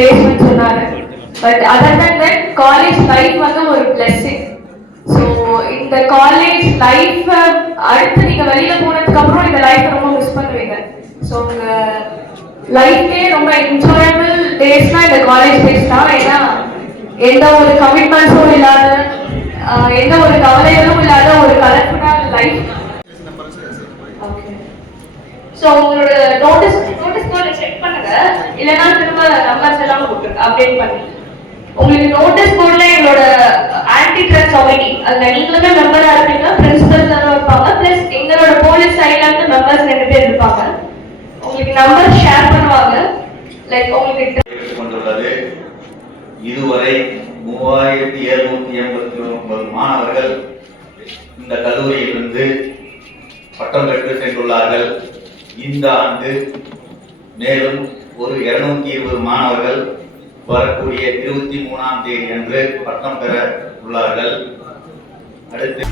Placement சொன்னாரு. But other than that college life வந்து ஒரு பிளெஸிங். ஸோ இந்த காலேஜ் லைஃப் அடுத்து நீங்க வெளியில போனதுக்கு அப்புறம் இந்த லைஃப் ரொம்ப மிஸ் பண்ணுவீங்க. ஸோ உங்க லைஃப்லே ரொம்ப என்ஜாயபிள் டேஸ்னா இந்த காலேஜ் டேஸ் தான். ஏன்னா எந்த ஒரு கமிட்மெண்ட்ஸும் இல்லாத, எந்த ஒரு கவலைகளும் இல்லாத ஒரு கலர்ஃபுல்லான லைஃப். ஓகே, ஸோ உங்களோட நோட்டீஸ் போர்டை செக் பண்ணுங்க, இல்லைன்னா திரும்ப நம்பர்ஸ் எல்லாம் போட்டுருங்க அப்டேட் பண்ணி. உங்களுக்கு நோட்டீஸ் போர்ட்ல எங்களோட ஆன்டி ட்ரஸ்ட் கமிட்டி, அதுல நீங்களுமே மெம்பரா இருப்பீங்க, பிரின்சிபல் சார் இருப்பாங்க, பிளஸ் எங்களோட போலீஸ் சைட்ல இருந்து மெம்பர்ஸ் 2 பேர் இருப்பாங்க. உங்களுக்கு நம்பர் ஷேர் பண்ணுவாங்க. லைக் உங்களுக்கு கொண்டுள்ளது. இதுவரை 3789 மாணவர்கள் இந்த கல்லூரியிலிருந்து பட்டம் பெற்று சென்றுள்ளார்கள். இந்த ஆண்டு மேலும் ஒரு 220 மாணவர்கள் வரக்கூடிய 23ஆம் தேதி அன்று பட்டம் பெற உள்ளார்கள். அடுத்து